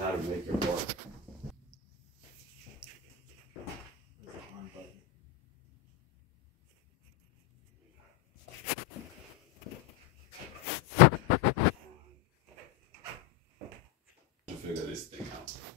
how to make it work. To figure this thing out.